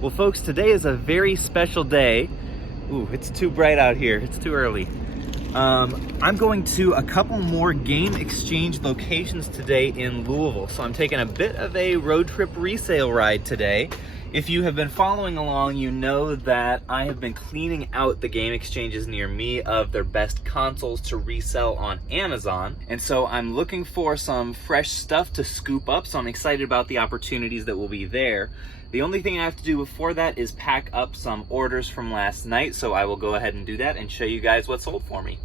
Well, folks, today is a very special day. Ooh, it's too bright out here. It's too early. I'm going to a couple more game exchange locations today in Louisville. So I'm taking a bit of a road trip resale ride today. If you have been following along, you know that I have been cleaning out the game exchanges near me of their best consoles to resell on Amazon. And so I'm looking for some fresh stuff to scoop up. So I'm excited about the opportunities that will be there. The only thing I have to do before that is pack up some orders from last night, so I will go ahead and do that and show you guys what sold for me.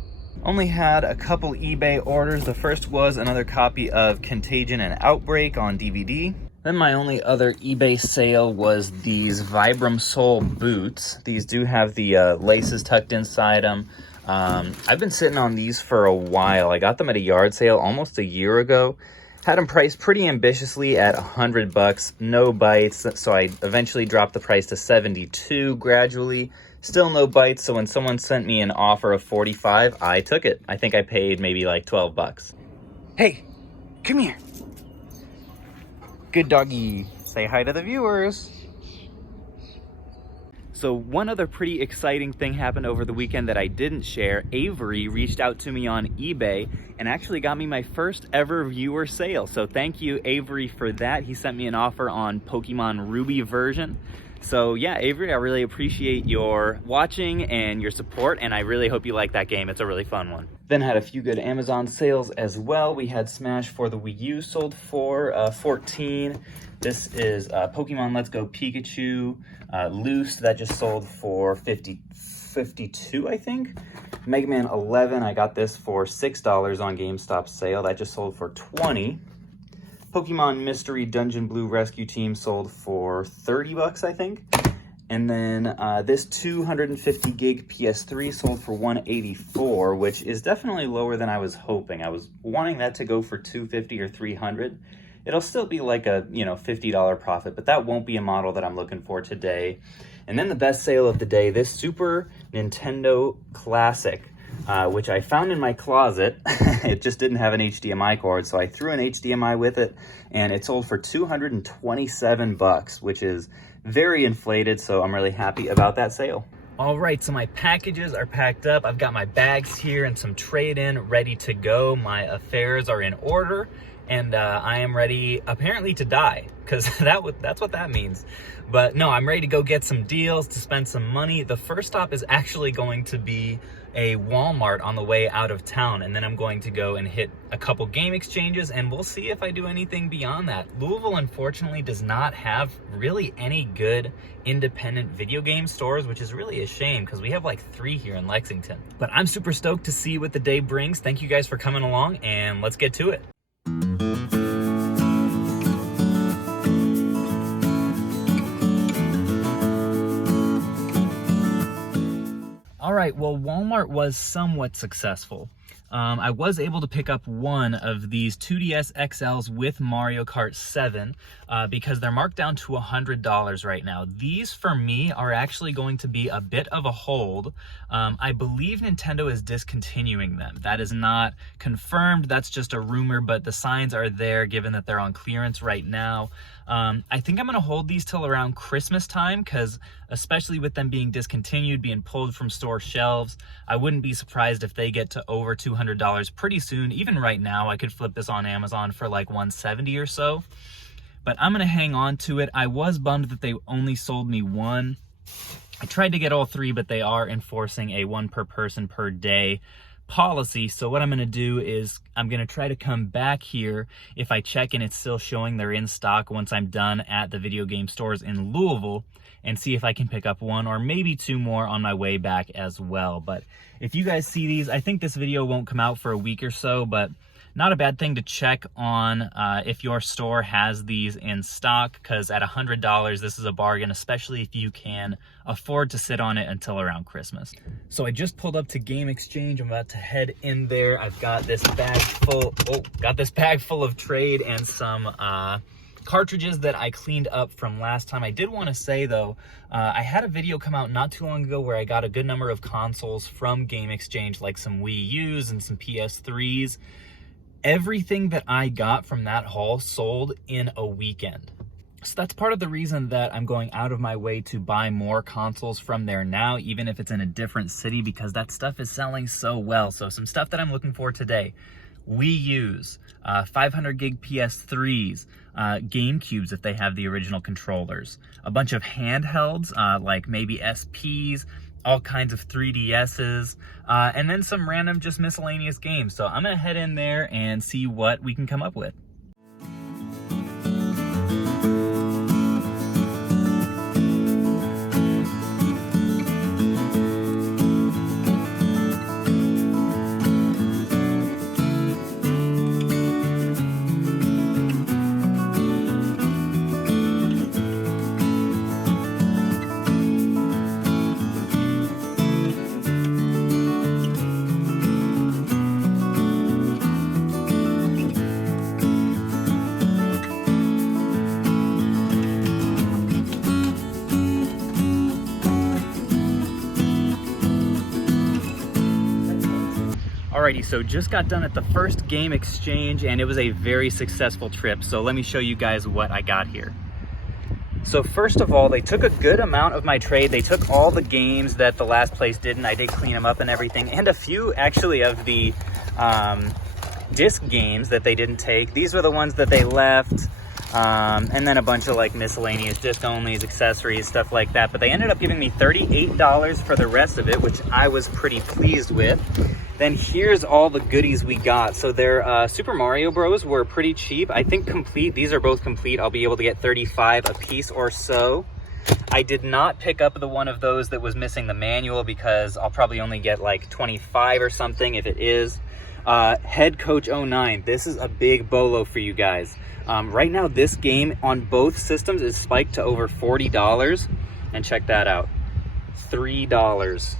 Only had a couple eBay orders. The first was another copy of Contagion and Outbreak on DVD. Then my only other eBay sale was these Vibram Sole boots. These do have the laces tucked inside them. I've been sitting on these for a while. I got them at a yard sale almost a year ago. Had them priced pretty ambitiously at $100, no bites, so I eventually dropped the price to $72 gradually. Still no bites, so when someone sent me an offer of $45, I took it. I think I paid maybe like $12. Hey, come here. Good doggy. Say hi to the viewers. So one other pretty exciting thing happened over the weekend that I didn't share. Avery reached out to me on eBay and actually got me my first ever viewer sale. So thank you, Avery, for that. He sent me an offer on Pokemon Ruby version. So yeah, Avery, I really appreciate your watching and your support, and I really hope you like that game. It's a really fun one. Then had a few good Amazon sales as well. We had Smash for the Wii U sold for $14. This is Pokemon Let's Go Pikachu Loose, that just sold for $52, I think. Mega Man 11, I got this for $6 on GameStop sale. That just sold for $20. Pokemon Mystery Dungeon Blue Rescue Team sold for $30, I think. And then this 250 gig PS3 sold for $184, which is definitely lower than I was hoping. I was wanting that to go for $250 or $300. It'll still be like a, $50 profit, but that won't be a model that I'm looking for today. And then the best sale of the day, this Super Nintendo Classic, which I found in my closet. It just didn't have an HDMI cord, so I threw an HDMI with it, and it sold for $227, which is very inflated, so I'm really happy about that sale. All right, so my packages are packed up. I've got my bags here and some trade-in ready to go. My affairs are in order, and I am ready, apparently, to die, because that's what that means. But no, I'm ready to go get some deals, to spend some money. The first stop is actually going to be a Walmart on the way out of town, and then I'm going to go and hit a couple game exchanges, and we'll see if I do anything beyond that. Louisville, unfortunately, does not have really any good independent video game stores, which is really a shame because we have like 3 here in Lexington. But I'm super stoked to see what the day brings. Thank you guys for coming along, and let's get to it. All right, well, Walmart was somewhat successful. I was able to pick up one of these 2DS XLs with Mario Kart 7 because they're marked down to $100 right now. These, for me, are actually going to be a bit of a hold. I believe Nintendo is discontinuing them. That is not confirmed. That's just a rumor, but the signs are there given that they're on clearance right now. I think I'm going to hold these till around Christmas time because especially with them being discontinued, being pulled from store shelves, I wouldn't be surprised if they get to over $200 pretty soon. Even right now, I could flip this on Amazon for like $170 or so. But I'm going to hang on to it. I was bummed that they only sold me one. I tried to get all 3, but they are enforcing a 1 per person per day policy. So what I'm going to do is I'm going to try to come back here if I check and it's still showing they're in stock once I'm done at the video game stores in Louisville, and see if I can pick up 1 or maybe 2 more on my way back as well. But if you guys see these, I think this video won't come out for a week or so, but not a bad thing to check on if your store has these in stock, because at $100, this is a bargain, especially if you can afford to sit on it until around Christmas. So I just pulled up to Game Exchange. I'm about to head in there. I've got this bag full of trade and some cartridges that I cleaned up from last time. I did want to say though, I had a video come out not too long ago where I got a good number of consoles from Game Exchange, like some Wii U's and some PS3s. Everything that I got from that haul sold in a weekend. So that's part of the reason that I'm going out of my way to buy more consoles from there now, even if it's in a different city, because that stuff is selling so well. So some stuff that I'm looking for today: Wii U's, 500 gig PS3s, GameCubes if they have the original controllers, a bunch of handhelds like maybe SPs, all kinds of 3DSs, and then some random just miscellaneous games. So I'm gonna head in there and see what we can come up with. Alrighty, so just got done at the first game exchange and it was a very successful trip. So let me show you guys what I got here. So first of all, they took a good amount of my trade. They took all the games that the last place didn't. I did clean them up and everything, and a few actually of the disc games that they didn't take. These were the ones that they left. And then a bunch of like miscellaneous disc onlys, accessories, stuff like that. But they ended up giving me $38 for the rest of it, which I was pretty pleased with. Then here's all the goodies we got. So their Super Mario Bros were pretty cheap. I think complete, these are both complete. I'll be able to get 35 a piece or so. I did not pick up the one of those that was missing the manual because I'll probably only get like 25 or something if it is. Head Coach 09, this is a big bolo for you guys. Right now this game on both systems is spiked to over $40, and check that out, $3.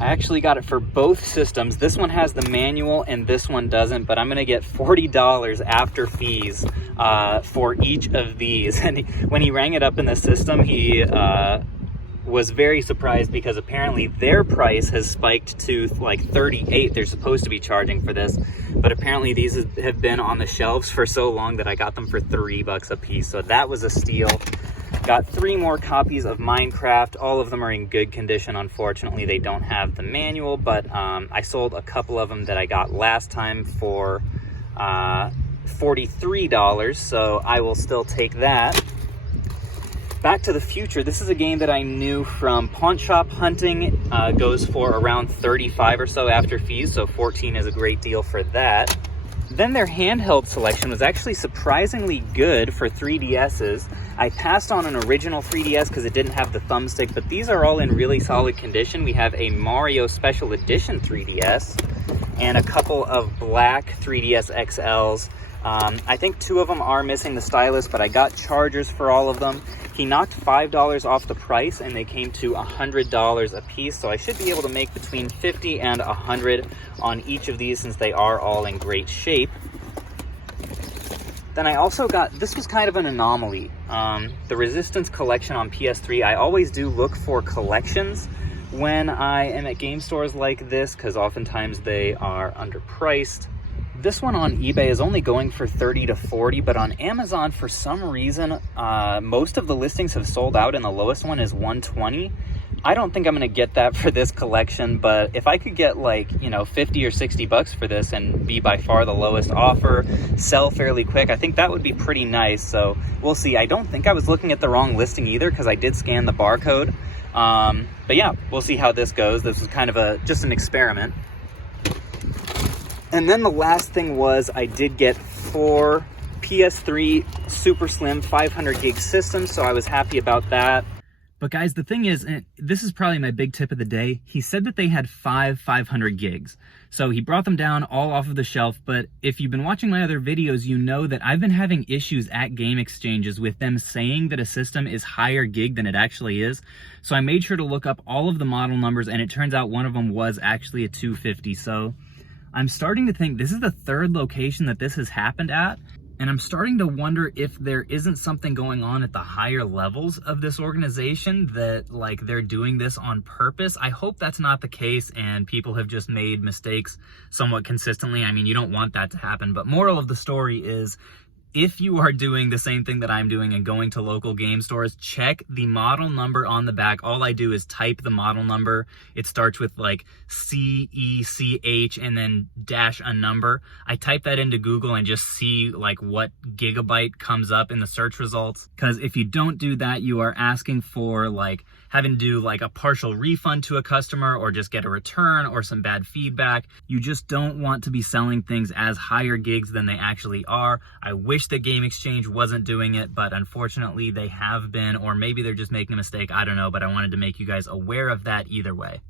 I actually got it for both systems. This one has the manual and this one doesn't, but I'm gonna get $40 after fees for each of these. And when he rang it up in the system, he was very surprised because apparently their price has spiked to like 38. They're supposed to be charging for this, but apparently these have been on the shelves for so long that I got them for $3 a piece. So that was a steal. Got 3 more copies of Minecraft. All of them are in good condition. Unfortunately, they don't have the manual, but I sold a couple of them that I got last time for $43, so I will still take that. Back to the Future. This is a game that I knew from Pawn Shop Hunting. Goes for around 35 or so after fees, so 14 is a great deal for that. Then their handheld selection was actually surprisingly good for 3DSs. I passed on an original 3DS because it didn't have the thumbstick, but these are all in really solid condition. We have a Mario Special Edition 3DS and a couple of black 3DS XLs. I think 2 of them are missing the stylus, but I got chargers for all of them. He knocked $5 off the price and they came to $100 a piece, so I should be able to make between $50 and $100 on each of these since they are all in great shape. Then I also got, this was kind of an anomaly, the Resistance collection on PS3. I always do look for collections when I am at game stores like this because oftentimes they are underpriced. This one on eBay is only going for 30 to 40, but on Amazon, for some reason, most of the listings have sold out and the lowest one is 120. I don't think I'm gonna get that for this collection, but if I could get like, you know, 50 or 60 bucks for this and be by far the lowest offer, sell fairly quick, I think that would be pretty nice. So we'll see. I don't think I was looking at the wrong listing either because I did scan the barcode. But yeah, we'll see how this goes. This was kind of just an experiment. And then the last thing was I did get 4 PS3 super slim 500 gig systems, so I was happy about that. But guys, the thing is, and this is probably my big tip of the day, he said that they had 500 gigs. So he brought them down all off of the shelf, but if you've been watching my other videos, you know that I've been having issues at game exchanges with them saying that a system is higher gig than it actually is. So I made sure to look up all of the model numbers, and it turns out one of them was actually a 250. So I'm starting to think this is the 3rd location that this has happened at, and I'm starting to wonder if there isn't something going on at the higher levels of this organization that like they're doing this on purpose. I hope that's not the case and people have just made mistakes somewhat consistently. I mean, you don't want that to happen, but moral of the story is if you are doing the same thing that I'm doing and going to local game stores, check the model number on the back. All I do is type the model number. It starts with like CECH and then dash a number. I type that into Google and just see like what gigabyte comes up in the search results. Because if you don't do that, you are asking for like having to do like a partial refund to a customer or just get a return or some bad feedback. You just don't want to be selling things as higher gigs than they actually are. I wish that Game Exchange wasn't doing it, but unfortunately they have been, or maybe they're just making a mistake. I don't know, but I wanted to make you guys aware of that either way.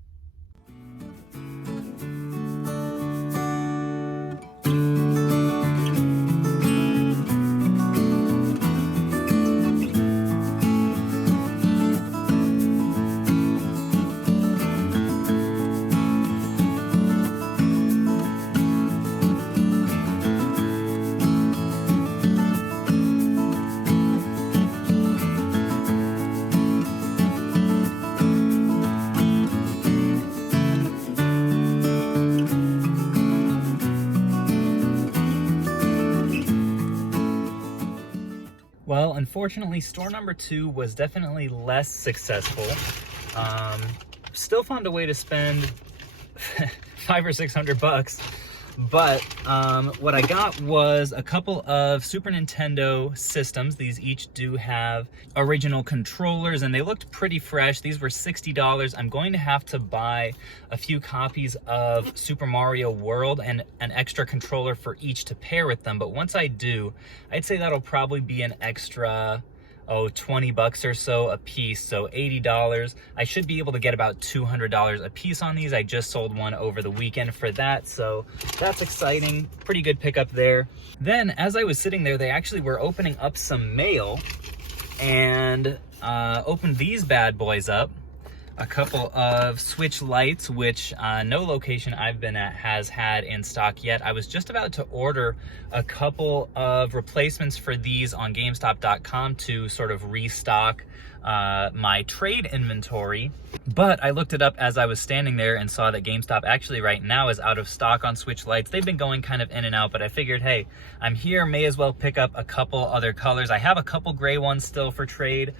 Well, unfortunately, store number 2 was definitely less successful. Still found a way to spend $500 or $600, but what I got was a couple of Super Nintendo systems. These each do have original controllers, and they looked pretty fresh. These were $60. I'm going to have to buy a few copies of Super Mario World and an extra controller for each to pair with them. But once I do, I'd say that'll probably be an extra, $20 or so a piece, so $80. I should be able to get about $200 a piece on these. I just sold one over the weekend for that, so that's exciting. Pretty good pickup there. Then, as I was sitting there, they actually were opening up some mail and opened these bad boys up. A couple of Switch lights, which no location I've been at has had in stock yet. I was just about to order a couple of replacements for these on GameStop.com to sort of restock my trade inventory, but I looked it up as I was standing there and saw that GameStop actually right now is out of stock on Switch lights. They've been going kind of in and out, but I figured, hey, I'm here, may as well pick up a couple other colors. I have a couple gray ones still for trade,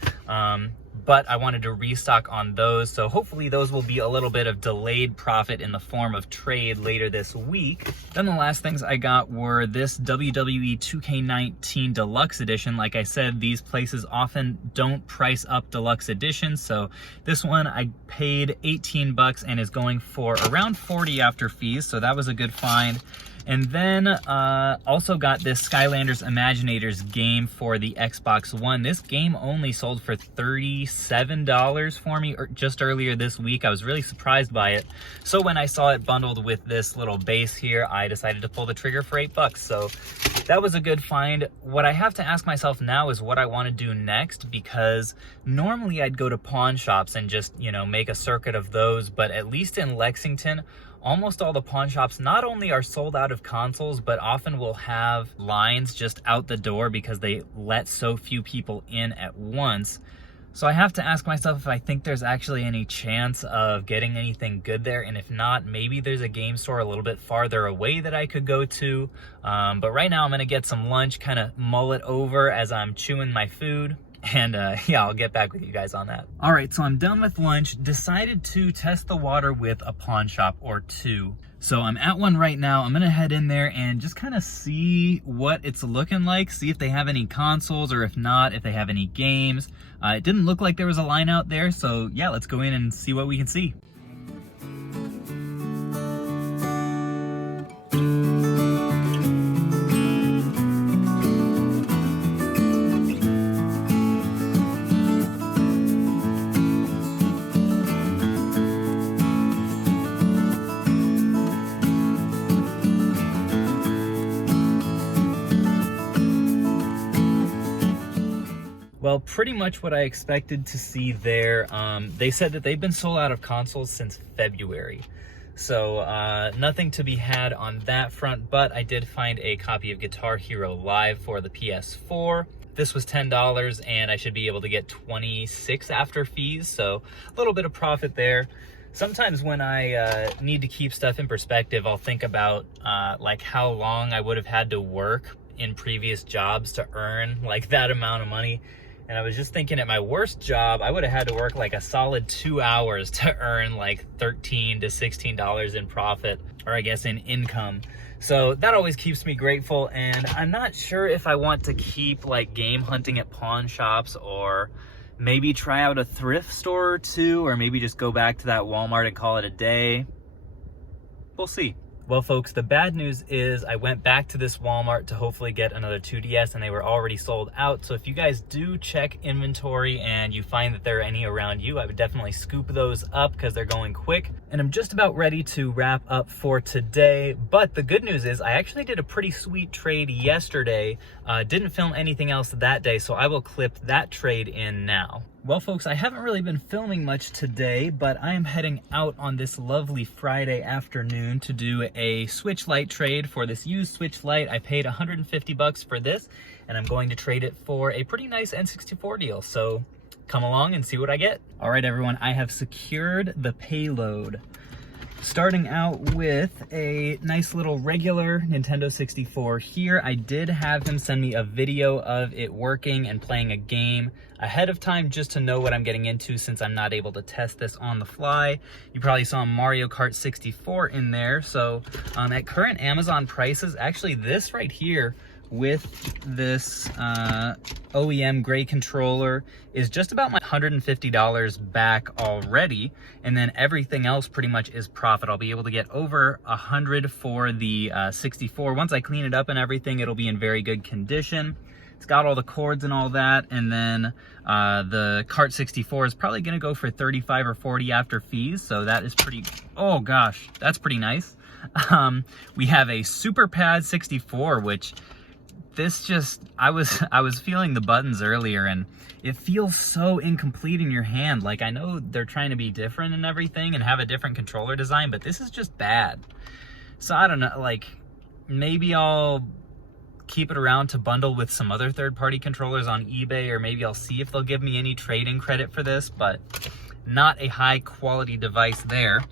but I wanted to restock on those, so hopefully those will be a little bit of delayed profit in the form of trade later this week. Then the last things I got were this WWE 2K19 Deluxe Edition. Like I said, these places often don't price up Deluxe Editions, so this one I paid $18 and is going for around $40 after fees, so that was a good find. And then also got this Skylanders Imaginators game for the Xbox One. This game only sold for $37 for me just earlier this week. I was really surprised by it. So when I saw it bundled with this little base here, I decided to pull the trigger for $8. So that was a good find. What I have to ask myself now is what I want to do next, because normally I'd go to pawn shops and just, make a circuit of those. But at least in Lexington, almost all the pawn shops not only are sold out of consoles, but often will have lines just out the door because they let so few people in at once. So I have to ask myself if I think there's actually any chance of getting anything good there, and if not, maybe there's a game store a little bit farther away that I could go to. But right now I'm gonna get some lunch, kind of mull it over as I'm chewing my food. And yeah, I'll get back with you guys on that. All right, so I'm done with lunch. Decided to test the water with a pawn shop or two. So I'm at one right now. I'm gonna head in there and just kind of see what it's looking like, see if they have any consoles, or if not, if they have any games. It didn't look like there was a line out there, so yeah, let's go in and see what we can see. Well, pretty much what I expected to see there. They said that they've been sold out of consoles since February. So nothing to be had on that front, but I did find a copy of Guitar Hero Live for the PS4. This was $10 and I should be able to get $26 after fees, so a little bit of profit there. Sometimes when I need to keep stuff in perspective, I'll think about like how long I would have had to work in previous jobs to earn like that amount of money. And I was just thinking, at my worst job, I would have had to work like a solid 2 hours to earn like $13 to $16 in profit, or I guess in income. So that always keeps me grateful. And I'm not sure if I want to keep like game hunting at pawn shops, or maybe try out a thrift store or two, or maybe just go back to that Walmart and call it a day. We'll see. Well, folks, the bad news is I went back to this Walmart to hopefully get another 2DS, and they were already sold out. So if you guys do check inventory and you find that there are any around you, I would definitely scoop those up because they're going quick. And I'm just about ready to wrap up for today. But the good news is I actually did a pretty sweet trade yesterday. Didn't film anything else that day, so I will clip that trade in now. Well, folks, I haven't really been filming much today, but I am heading out on this lovely Friday afternoon to do a Switch Lite trade for this used Switch Lite. I paid 150 bucks for this, and I'm going to trade it for a pretty nice N64 deal. So come along and see what I get. All right, everyone, I have secured the payload. Starting out with a nice little regular Nintendo 64 here. I did have him send me a video of it working and playing a game ahead of time just to know what I'm getting into, since I'm not able to test this on the fly. You probably saw Mario Kart 64 in there. So at current Amazon prices, actually this right here with this OEM gray controller is just about my $150 back already, and then everything else pretty much is profit. I'll be able to get over 100 for the 64. Once I clean it up and everything, it'll be in very good condition. It's got all the cords and all that, and then the Kart 64 is probably gonna go for 35 or 40 after fees, so that is pretty, oh gosh, that's pretty nice. We have a Super Pad 64, which this just, I was feeling the buttons earlier, and it feels so incomplete in your hand. Like, I know they're trying to be different and everything and have a different controller design, but this is just bad. So I don't know, like, maybe I'll keep it around to bundle with some other third-party controllers on eBay, or maybe I'll see if they'll give me any trade-in credit for this, but not a high-quality device there.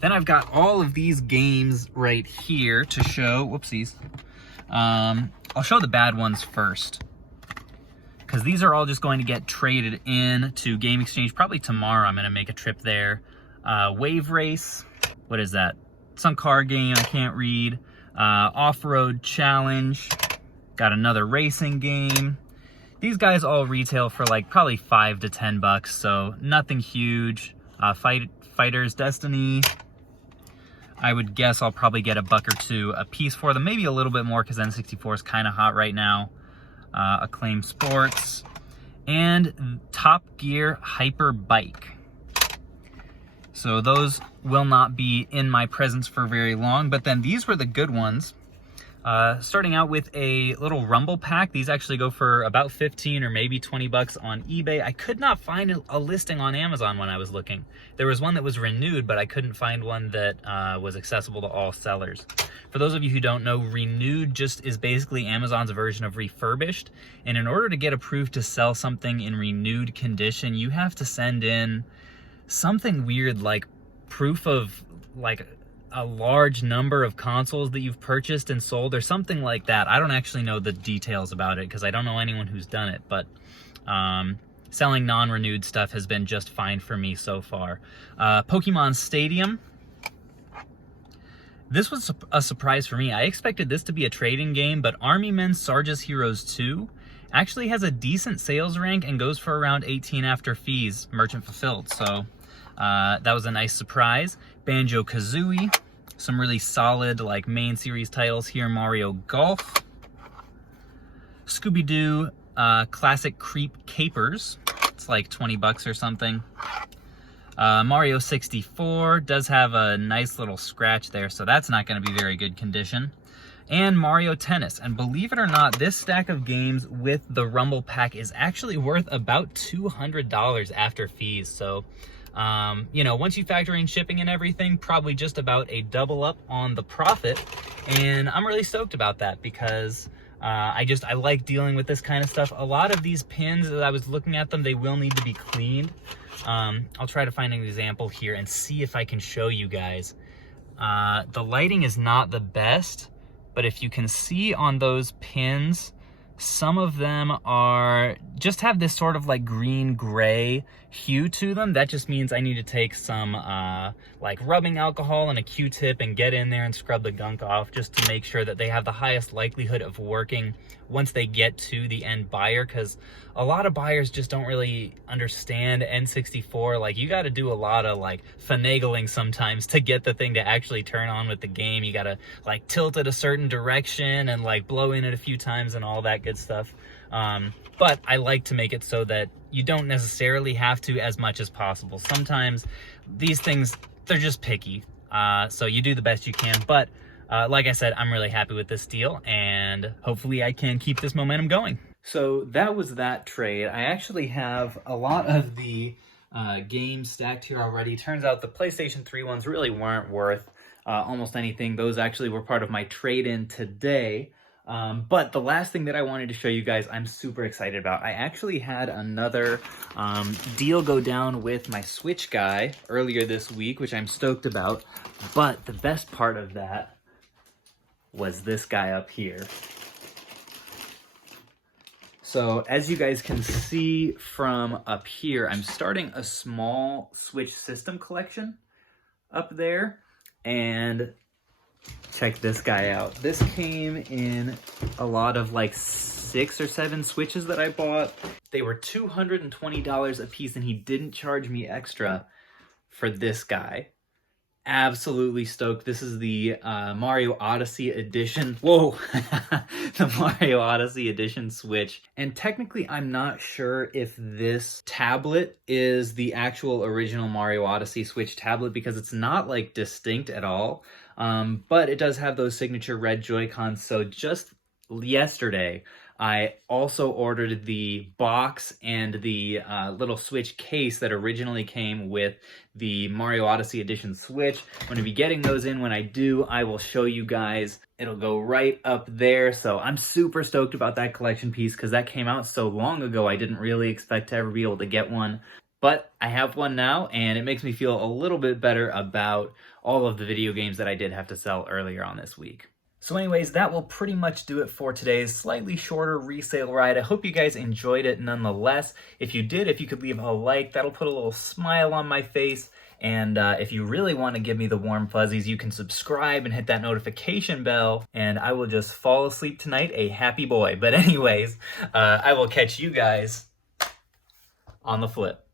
Then I've got all of these games right here to show. Whoopsies. I'll show the bad ones first, because these are all just going to get traded in to Game Exchange. Probably tomorrow I'm going to make a trip there. Wave Race, what is that? Some car game, I can't read. Off-Road Challenge, got another racing game. These guys all retail for like probably 5 to 10 bucks, so nothing huge. Fighters Destiny, I would guess I'll probably get $1 or $2 a piece for them, maybe a little bit more because N64 is kind of hot right now. Acclaim Sports, and Top Gear Hyper Bike. So those will not be in my presence for very long, but then these were the good ones. Starting out with a little Rumble pack. These actually go for about 15 or maybe 20 bucks on eBay. I could not find a listing on Amazon when I was looking. There was one that was renewed, but I couldn't find one that was accessible to all sellers. For those of you who don't know, renewed just is basically Amazon's version of refurbished. And in order to get approved to sell something in renewed condition, you have to send in something weird like proof of like a large number of consoles that you've purchased and sold or something like that. I don't actually know the details about it because I don't know anyone who's done it, but selling non-renewed stuff has been just fine for me so far. Pokemon Stadium. This was a surprise for me. I expected this to be a trading game, but Army Men Sarge's Heroes 2 actually has a decent sales rank and goes for around 18 after fees, merchant fulfilled. So that was a nice surprise. Banjo-Kazooie, some really solid like main series titles here. Mario Golf, Scooby-Doo Classic Creep Capers, it's like 20 bucks or something. Mario 64 does have a nice little scratch there, so that's not going to be very good condition. And Mario Tennis, and believe it or not, this stack of games with the Rumble pack is actually worth about $200 after fees. So you know, once you factor in shipping and everything, probably just about a double up on the profit. And I'm really stoked about that because I like dealing with this kind of stuff. A lot of these pins, as I was looking at them, they will need to be cleaned. I'll try to find an example here and see if I can show you guys. The lighting is not the best, but if you can see on those pins, some of them are just have this sort of like green gray hue to them. That just means I need to take some like rubbing alcohol and a Q-tip and get in there and scrub the gunk off, just to make sure that they have the highest likelihood of working once they get to the end buyer, because a lot of buyers just don't really understand N64. Like, you got to do a lot of like finagling sometimes to get the thing to actually turn on with the game. You got to like tilt it a certain direction and like blow in it a few times and all that good stuff. But I like to make it so that you don't necessarily have to as much as possible. Sometimes these things, they're just picky. So you do the best you can, but like I said, I'm really happy with this deal, and hopefully I can keep this momentum going. So that was that trade. I actually have a lot of the games stacked here already. Turns out the PlayStation 3 ones really weren't worth almost anything. Those actually were part of my trade-in today. But the last thing that I wanted to show you guys, I'm super excited about. I actually had another deal go down with my Switch guy earlier this week, which I'm stoked about. But the best part of that was this guy up here. So as you guys can see from up here, I'm starting a small Switch system collection up there, and check this guy out. This came in a lot of like 6 or 7 Switches that I bought. They were $220 a piece, and he didn't charge me extra for this guy. Absolutely stoked. This is the Mario Odyssey edition. Whoa! The Mario Odyssey edition Switch. And technically, I'm not sure if this tablet is the actual original Mario Odyssey Switch tablet, because it's not like distinct at all. But it does have those signature red Joy-Cons. So just yesterday, I also ordered the box and the little Switch case that originally came with the Mario Odyssey Edition Switch. I'm going to be getting those in. When I do, I will show you guys. It'll go right up there. So I'm super stoked about that collection piece, because that came out so long ago. I didn't really expect to ever be able to get one. But I have one now, and it makes me feel a little bit better about all of the video games that I did have to sell earlier on this week. So anyways, that will pretty much do it for today's slightly shorter resale ride. I hope you guys enjoyed it nonetheless. If you did, if you could leave a like, that'll put a little smile on my face. And if you really want to give me the warm fuzzies, you can subscribe and hit that notification bell, and I will just fall asleep tonight a happy boy. But anyways, I will catch you guys on the flip.